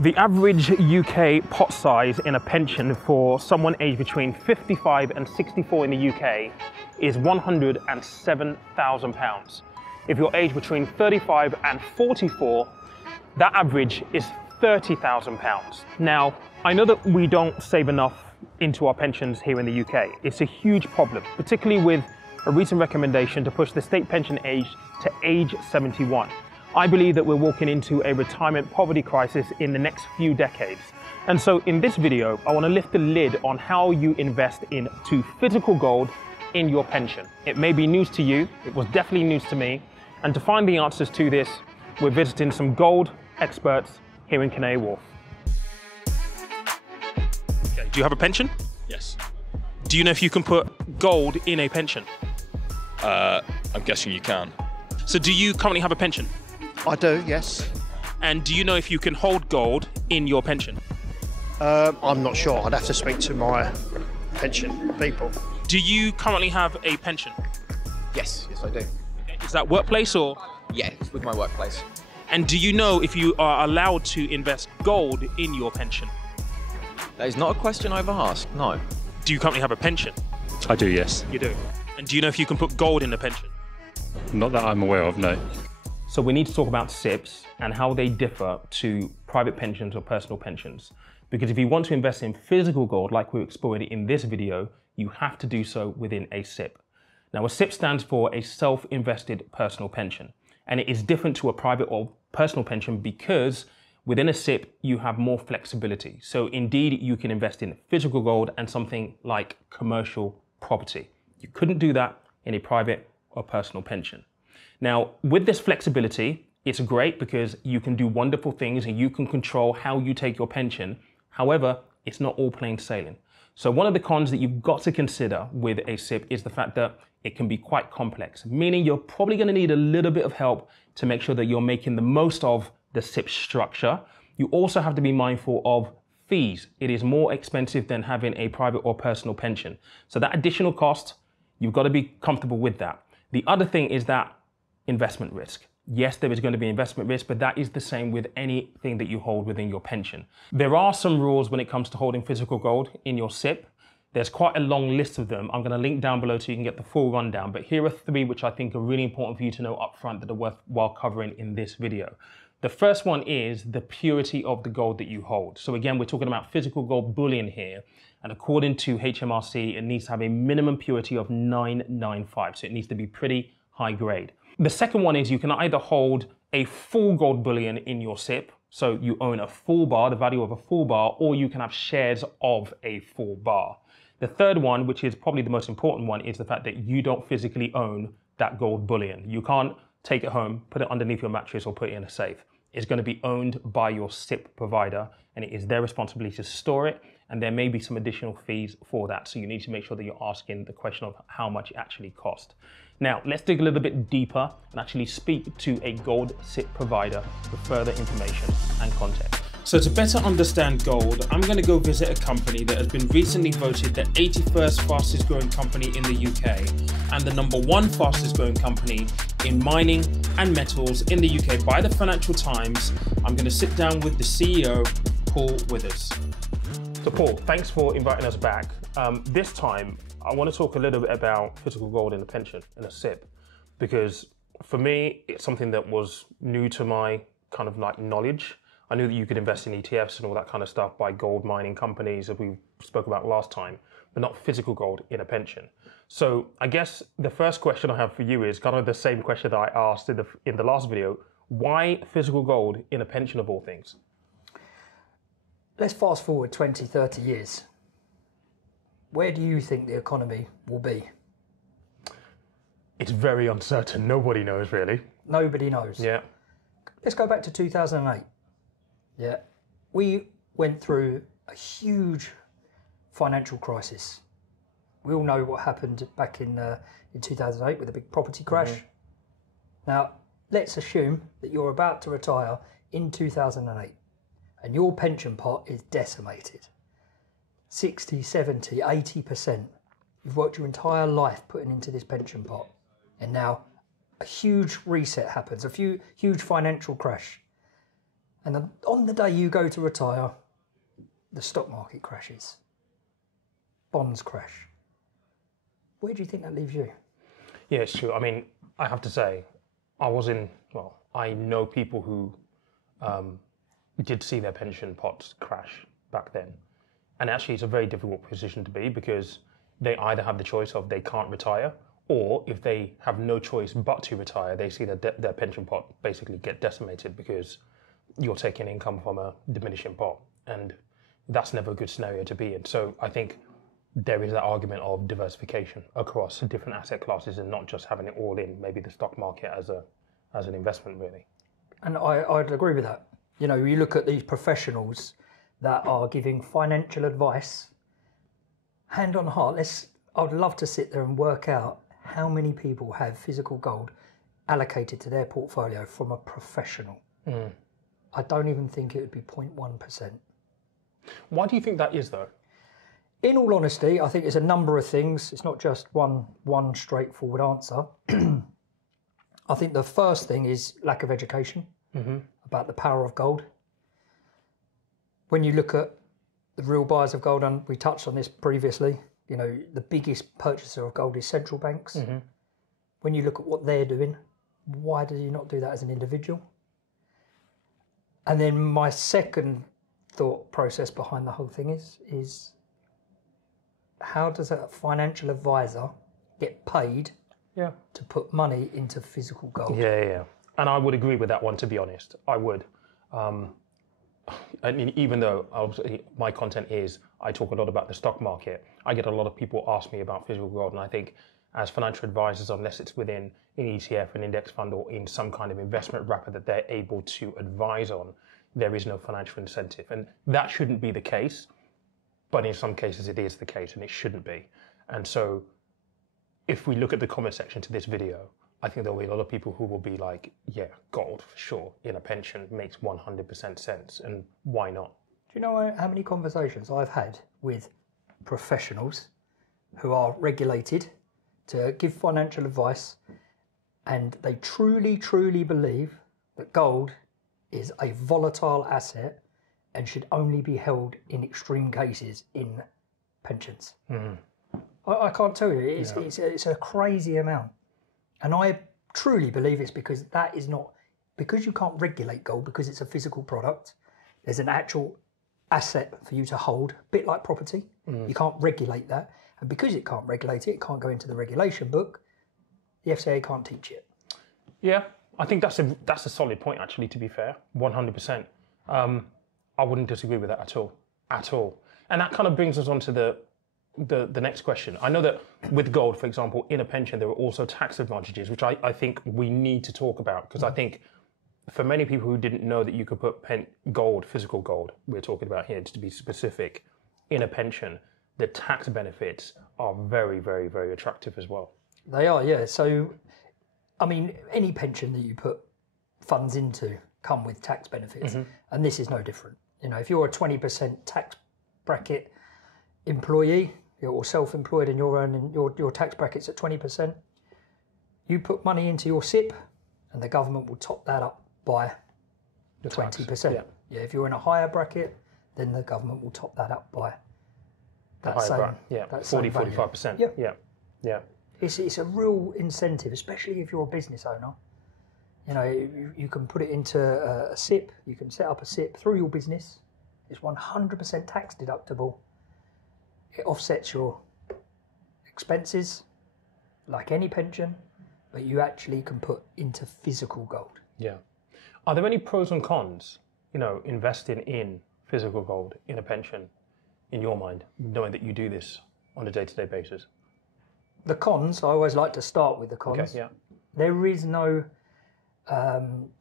The average UK pot size in a pension for someone aged between 55 and 64 in the UK is £107,000. If you're aged between 35 and 44, that average is £30,000. Now, I know that we don't save enough into our pensions here in the UK. It's a huge problem, particularly with a recent recommendation to push the state pension age to age 71. I believe that we're walking into a retirement poverty crisis in the next few decades. And so in this video, I want to lift the lid on how you invest into physical gold in your pension. It may be news to you, it was definitely news to me. And to find the answers to this, we're visiting some gold experts here in Canary Wharf. Okay, do you have a pension? Yes. Do you know if you can put gold in a pension? I'm guessing you can. So do you currently have a pension? I do, yes. And do you know if you can hold gold in your pension? I'm not sure. I'd have to speak to my pension people. Do you currently have a pension? Yes, I do. Is that workplace or? Yeah, it's with my workplace. And do you know if you are allowed to invest gold in your pension? That is not a question I've asked, no. Do you currently have a pension? I do, yes. You do. And do you know if you can put gold in a pension? Not that I'm aware of, no. So we need to talk about SIPPs and how they differ to private pensions or personal pensions. Because if you want to invest in physical gold, like we're exploring in this video, you have to do so within a SIPP. Now, a SIPP stands for a self-invested personal pension, and it is different to a private or personal pension because within a SIPP, you have more flexibility. So indeed, you can invest in physical gold and something like commercial property. You couldn't do that in a private or personal pension. Now, with this flexibility, it's great because you can do wonderful things and you can control how you take your pension. However, it's not all plain sailing. So one of the cons that you've got to consider with a SIPP is the fact that it can be quite complex, meaning you're probably going to need a little bit of help to make sure that you're making the most of the SIPP structure. You also have to be mindful of fees. It is more expensive than having a private or personal pension. So that additional cost, you've got to be comfortable with that. The other thing is that investment risk. Yes, there is going to be investment risk, but that is the same with anything that you hold within your pension. There are some rules when it comes to holding physical gold in your SIPP. There's quite a long list of them. I'm going to link down below so you can get the full rundown, but here are three which I think are really important for you to know up front that are worthwhile covering in this video. The first one is the purity of the gold that you hold. So again, we're talking about physical gold bullion here, and according to HMRC, it needs to have a minimum purity of 995, so it needs to be pretty high grade. The second one is you can either hold a full gold bullion in your SIPP, so you own a full bar, the value of a full bar, or you can have shares of a full bar. The third one, which is probably the most important one, is the fact that you don't physically own that gold bullion. You can't take it home, put it underneath your mattress or put it in a safe. It's going to be owned by your SIPP provider and it is their responsibility to store it, and there may be some additional fees for that. So you need to make sure that you're asking the question of how much it actually costs. Now, let's dig a little bit deeper and actually speak to a gold SIPP provider for further information and context. So to better understand gold, I'm going to go visit a company that has been recently voted the 81st fastest growing company in the UK and the #1 fastest growing company in mining and metals in the UK by the Financial Times. I'm going to sit down with the CEO, Paul Withers. So Paul, thanks for inviting us back. This time, I want to talk a little bit about physical gold in a pension, in a SIPP, because for me, it's something that was new to my kind of like knowledge. I knew that you could invest in ETFs and all that kind of stuff by gold mining companies that we spoke about last time, but not physical gold in a pension. So I guess the first question I have for you is kind of the same question that I asked in the last video. Why physical gold in a pension of all things? Let's fast forward 20, 30 years. Where do you think the economy will be? It's very uncertain. Nobody knows really. Nobody knows. Yeah. Let's go back to 2008. Yeah. We went through a huge financial crisis. We all know what happened back in 2008 with the big property crash. Mm-hmm. Now, let's assume that you're about to retire in 2008 and your pension pot is decimated. 60, 70, 80%. You've worked your entire life putting into this pension pot, and now a huge reset happens, a huge financial crash. And then on the day you go to retire, the stock market crashes, bonds crash. Where do you think that leaves you? Yeah, it's true. I mean, I have to say, I know people who did see their pension pots crash back then. And actually, it's a very difficult position to be because they either have the choice of they can't retire, or if they have no choice but to retire, they see their pension pot basically get decimated because you're taking income from a diminishing pot. And that's never a good scenario to be in. So I think there is that argument of diversification across different asset classes and not just having it all in maybe the stock market as an investment, really. And I'd agree with that. You know, you look at these professionals that are giving financial advice, hand on heart, I'd love to sit there and work out how many people have physical gold allocated to their portfolio from a professional. I don't even think it would be 0.1%. Why do you think that is, though? In all honesty, I think it's a number of things. It's not just one straightforward answer. I think the first thing is lack of education about the power of gold. When you look at the real buyers of gold, and we touched on this previously, you know, the biggest purchaser of gold is central banks. When you look at what they're doing, why do you not do that as an individual? And then my second thought process behind the whole thing is how does a financial advisor get paid to put money into physical gold? Yeah. And I would agree with that one, to be honest. I would. I mean, even though obviously my content is, I talk a lot about the stock market, I get a lot of people ask me about physical gold. And I think as financial advisors, unless it's within an ETF, an index fund, or in some kind of investment wrapper that they're able to advise on, there is no financial incentive. And that shouldn't be the case. But in some cases it is the case, and it shouldn't be. And so if we look at the comment section to this video, I think there'll be a lot of people who will be like, yeah, gold for sure in a pension makes 100% sense. And why not? Do you know how many conversations I've had with professionals who are regulated to give financial advice, and they truly, truly believe that gold is a volatile asset and should only be held in extreme cases in pensions? I can't tell you, it's a crazy amount. And I truly believe it's because that is not, because you can't regulate gold because it's a physical product, there's an actual asset for you to hold, a bit like property. You can't regulate that. And because it can't regulate it, it can't go into the regulation book, the FCA can't teach it. Yeah, I think that's a solid point, actually, to be fair, 100%. I wouldn't disagree with that at all. And that kind of brings us on to the next question. I know that with gold, for example, in a pension, there are also tax advantages, which I think we need to talk about, because I think for many people who didn't know that you could put gold, physical gold, we're talking about here, just to be specific, in a pension, the tax benefits are very, very, very attractive as well. They are, yeah. So, I mean, any pension that you put funds into come with tax benefits, and this is no different. You know, if you're a 20% tax bracket employee or self-employed and you're earning your tax bracket's at 20%, you put money into your SIP and the government will top that up by 20%. Yeah, if you're in a higher bracket, then the government will top that up by that same, 40, 45%. Yeah. It's a real incentive, especially if you're a business owner. You know, you can put it into a SIP, you can set up a SIP through your business. It's 100% tax deductible. It offsets your expenses like any pension, but you actually can put into physical gold. Yeah. Are there any pros and cons, you know, investing in physical gold in a pension, in your mind, knowing that you do this on a day-to-day basis? The cons, I always like to start with the cons. Okay, yeah. There is no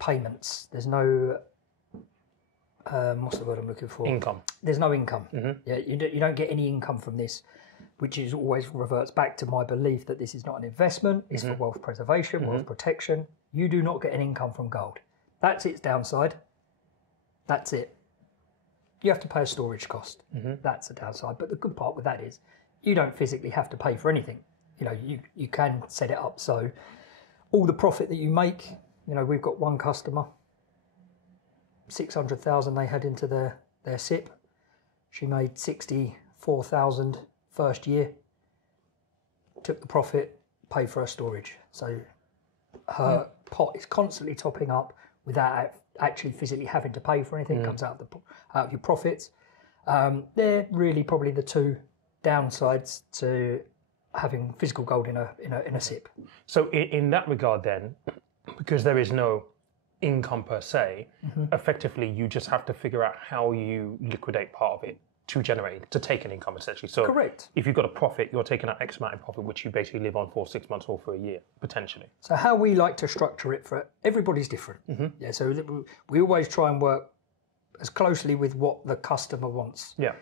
payments. There's no, what's the word I'm looking for? Income. There's no income. Yeah, you don't get any income from this, which is always reverts back to my belief that this is not an investment. It's for wealth preservation, wealth protection. You do not get an income from gold. That's its downside. That's it. You have to pay a storage cost. That's the downside. But the good part with that is you don't physically have to pay for anything. You know, you can set it up so all the profit that you make, you know, we've got one customer, 600,000 they had into their SIP. She made 64,000 first year. Took the profit, paid for her storage. So her pot is constantly topping up without actually physically having to pay for anything. It comes out of your profits. They're really probably the two downsides to having physical gold in a SIP. So in that regard then, because there is no income per se, effectively you just have to figure out how you liquidate part of it to take an income essentially. So Correct. if you've got a profit, you're taking out X amount of profit, which you basically live on for 6 months or for a year, potentially. So how we like to structure it for everybody's different. Yeah. So we always try and work as closely with what the customer wants. Yeah.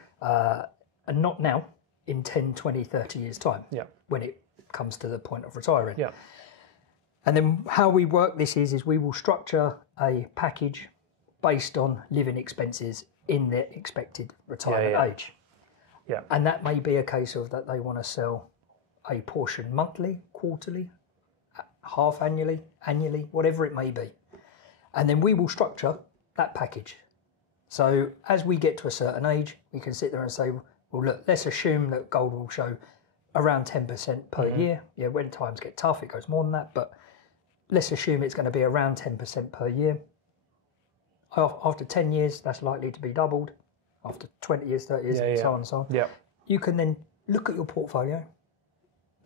And not now, in 10, 20, 30 years time. Yeah. When it comes to the point of retiring. Yeah. And then how we work this is we will structure a package based on living expenses in their expected retirement age. Yeah. And that may be a case of that they want to sell a portion monthly, quarterly, half annually, whatever it may be. And then we will structure that package. So as we get to a certain age, we can sit there and say, well, look, let's assume that gold will show around 10% per year. Yeah, when times get tough, it goes more than that, but let's assume it's going to be around 10% per year. After 10 years, that's likely to be doubled. After 20 years, 30 years, and so on and so on. Yeah. You can then look at your portfolio,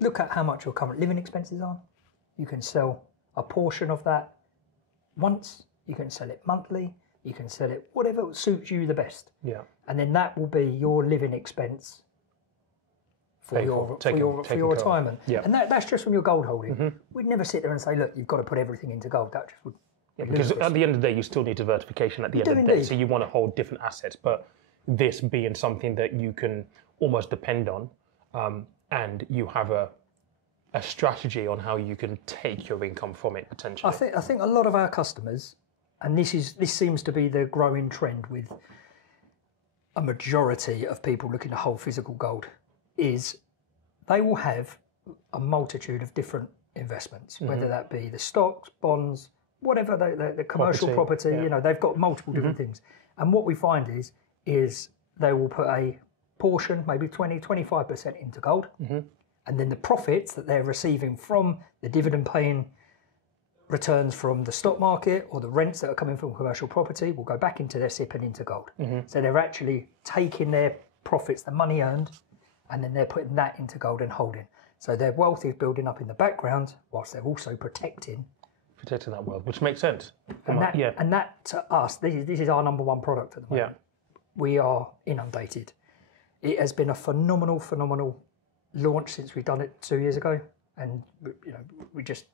look at how much your current living expenses are. You can sell a portion of that once. You can sell it monthly. You can sell it whatever suits you the best. Yeah. And then that will be your living expense for your retirement. Yeah. And that's just from your gold holding. We'd never sit there and say, look, you've got to put everything into gold. That just would... Yeah, because at the end of the day, you still need diversification at the end of the day. So you want to hold different assets, but this being something that you can almost depend on, and you have a strategy on how you can take your income from it potentially. I think a lot of our customers, and this seems to be the growing trend with a majority of people looking to hold physical gold, is they will have a multitude of different investments, whether that be the stocks, bonds, whatever, the commercial property, you know, they've got multiple different things. And what we find is they will put a portion, maybe 20, 25% into gold. And then the profits that they're receiving from the dividend paying returns from the stock market or the rents that are coming from commercial property will go back into their SIP and into gold. So they're actually taking their profits, the money earned, and then they're putting that into gold and holding. So their wealth is building up in the background whilst they're also protecting that wealth, which makes sense. And that to us, this is our number one product at the moment. We are inundated. It has been a phenomenal launch since we've done it 2 years ago, and you know we just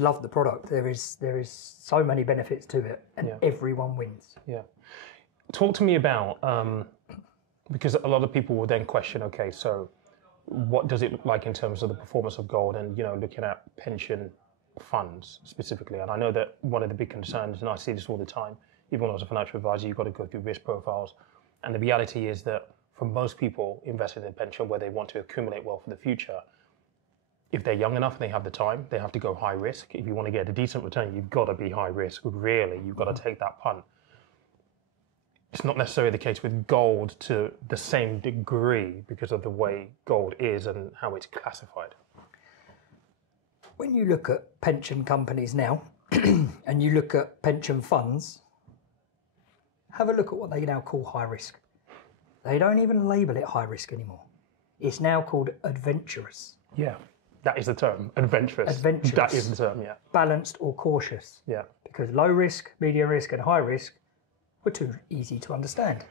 love the product. There is so many benefits to it, and everyone wins. Yeah. Talk to me about because a lot of people will then question, okay, so what does it look like in terms of the performance of gold, and you know, looking at pension funds specifically. And I know that one of the big concerns, and I see this all the time, even when I was a financial advisor, you've got to go through risk profiles. And the reality is that for most people invested in pension where they want to accumulate wealth for the future, if they're young enough and they have the time, they have to go high risk. If you want to get a decent return, you've got to be high risk. Really, you've got to take that punt. It's not necessarily the case with gold to the same degree because of the way gold is and how it's classified. When you look at pension companies now, and you look at pension funds, have a look at what they now call high risk. They don't even label it high risk anymore. It's now called adventurous. Yeah, that is the term, adventurous. Adventurous. That is the term, yeah. Balanced or cautious. Yeah. Because low risk, medium risk, and high risk were too easy to understand.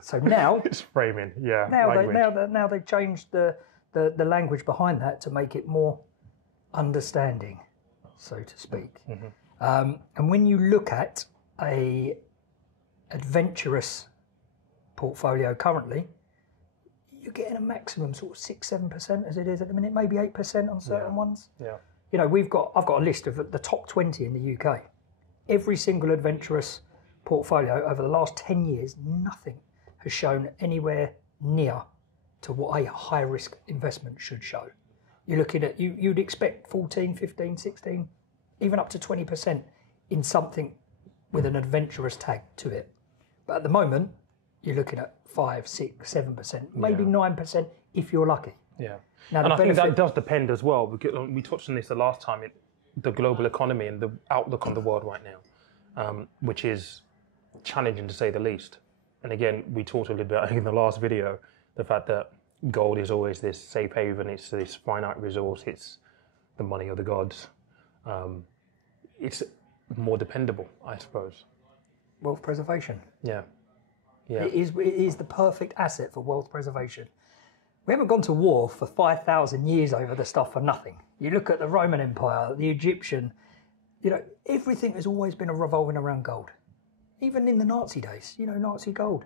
So now... It's framing, yeah. Now they've changed the language behind that to make it more understanding, so to speak. And when you look at a adventurous portfolio currently, you're getting a maximum sort of 6-7% as it is at the minute, maybe 8% on certain ones. Yeah. You know, I've got a list of the top 20 in the UK. Every single adventurous portfolio over the last 10 years, nothing has shown anywhere near to what a high risk investment should show. You're looking at, you'd expect 14, 15, 16, even up to 20% in something with an adventurous tag to it. But at the moment, you're looking at 5, 6, 7%, maybe 9% if you're lucky. Yeah. Now, and I think that does depend as well, because we touched on this the last time, the global economy and the outlook on the world right now, which is challenging to say the least. And again, we talked a little bit in the last video, the fact that gold is always this safe haven, it's this finite resource, it's the money of the gods. It's more dependable, I suppose. Wealth preservation. Yeah. Yeah. It is the perfect asset for wealth preservation. We haven't gone to war for 5,000 years over the stuff for nothing. You look at the Roman Empire, the Egyptian, everything has always been revolving around gold. Even in the Nazi days, Nazi gold.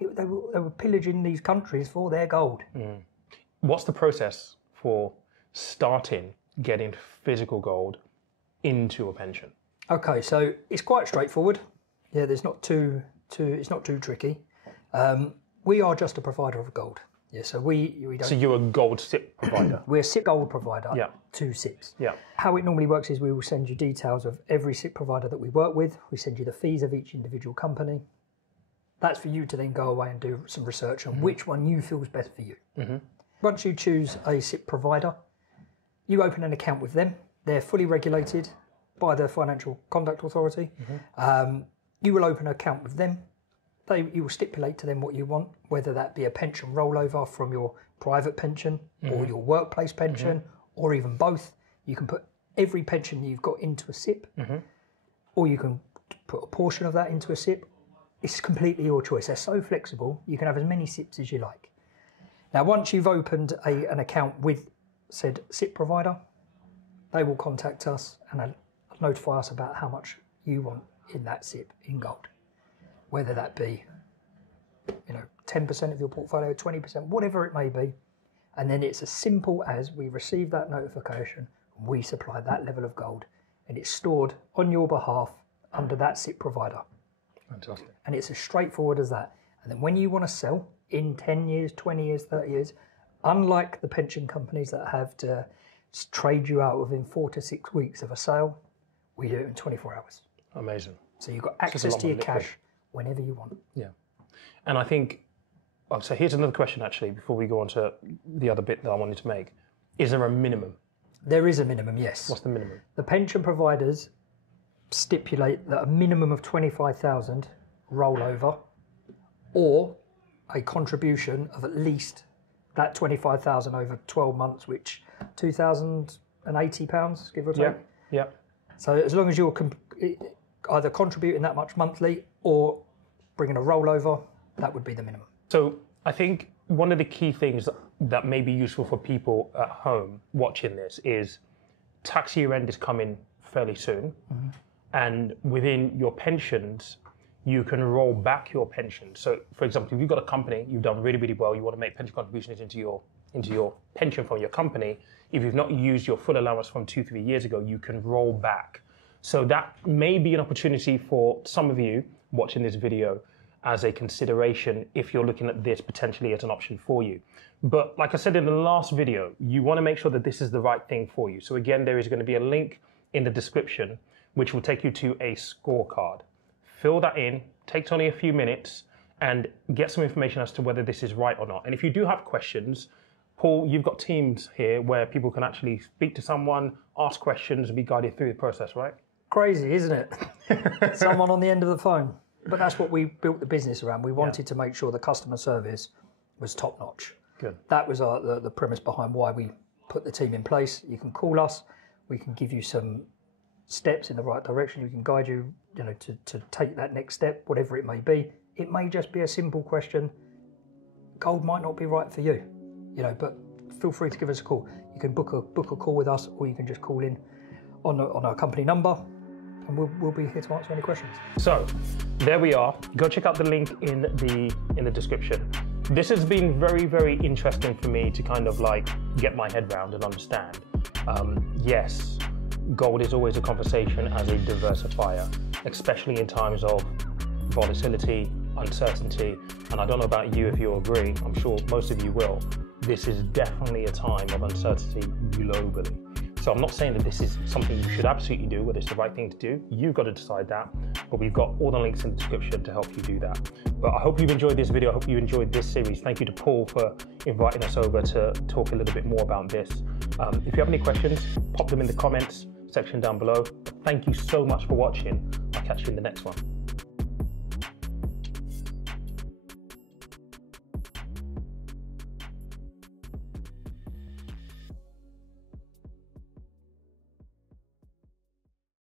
They were pillaging these countries for their gold. Mm. What's the process for starting getting physical gold into a pension? Okay, so it's quite straightforward. Yeah, it's not too tricky. We are just a provider of gold. Yeah, so we don't. So you're a gold SIP provider. We're a SIP gold provider to SIPs. Yeah. How it normally works is we will send you details of every SIP provider that we work with. We send you the fees of each individual company. That's for you to then go away and do some research on which one you feel is best for you. Mm-hmm. Once you choose a SIP provider, you open an account with them. They're fully regulated by the Financial Conduct Authority. Mm-hmm. You will open an account with them. You will stipulate to them what you want, whether that be a pension rollover from your private pension or your workplace pension, or even both. You can put every pension that you've got into a SIP, or you can put a portion of that into a SIP. It's completely your choice. They're so flexible. You can have as many SIPs as you like. Now, once you've opened an account with said SIP provider, they will contact us and notify us about how much you want in that SIP in gold. Whether that be, 10% of your portfolio, 20%, whatever it may be. And then it's as simple as we receive that notification, we supply that level of gold, and it's stored on your behalf under that SIP provider. Fantastic. And it's as straightforward as that. And then when you want to sell in 10 years, 20 years, 30 years, unlike the pension companies that have to trade you out within 4 to 6 weeks of a sale, we do it in 24 hours. Amazing. So you've got access to your cash whenever you want. Yeah. And I think, so here's another question actually, before we go on to the other bit that I wanted to make. Is there a minimum? There is a minimum, yes. What's the minimum? The pension providers stipulate that a minimum of 25,000 rollover or a contribution of at least that 25,000 over 12 months, which £2,080, give or take. Yeah. So as long as you're either contributing that much monthly or bringing a rollover, that would be the minimum. So I think one of the key things that may be useful for people at home watching this is tax year end is coming fairly soon. Mm-hmm. And within your pensions, you can roll back your pension. So for example, if you've got a company, you've done really, really well, you want to make pension contributions into your pension from your company. If you've not used your full allowance from 2-3 years ago, you can roll back. So that may be an opportunity for some of you watching this video as a consideration if you're looking at this potentially as an option for you. But like I said in the last video, you want to make sure that this is the right thing for you. So again, there is going to be a link in the description which will take you to a scorecard. Fill that in, takes only a few minutes, and get some information as to whether this is right or not. And if you do have questions, Paul, you've got teams here where people can actually speak to someone, ask questions, and be guided through the process, right? Crazy, isn't it? Someone on the end of the phone. But that's what we built the business around. We wanted to make sure the customer service was top notch. Good. That was the premise behind why we put the team in place. You can call us. We can give you some steps in the right direction. We can guide you, to take that next step, whatever it may be. It may just be a simple question. Gold might not be right for you, but feel free to give us a call. You can book a call with us, or you can just call in on our company number, and we'll be here to answer any questions. So there we are. Go check out the link in the description. This has been very, very interesting for me to kind of get my head around and understand. Yes, gold is always a conversation as a diversifier, especially in times of volatility, uncertainty, and I don't know about you if you agree, I'm sure most of you will. This is definitely a time of uncertainty globally. So I'm not saying that this is something you should absolutely do, whether it's the right thing to do. You've got to decide that, but we've got all the links in the description to help you do that. But I hope you've enjoyed this video. I hope you enjoyed this series. Thank you to Paul for inviting us over to talk a little bit more about this. If you have any questions, pop them in the comments section down below. Thank you so much for watching. I'll catch you in the next one.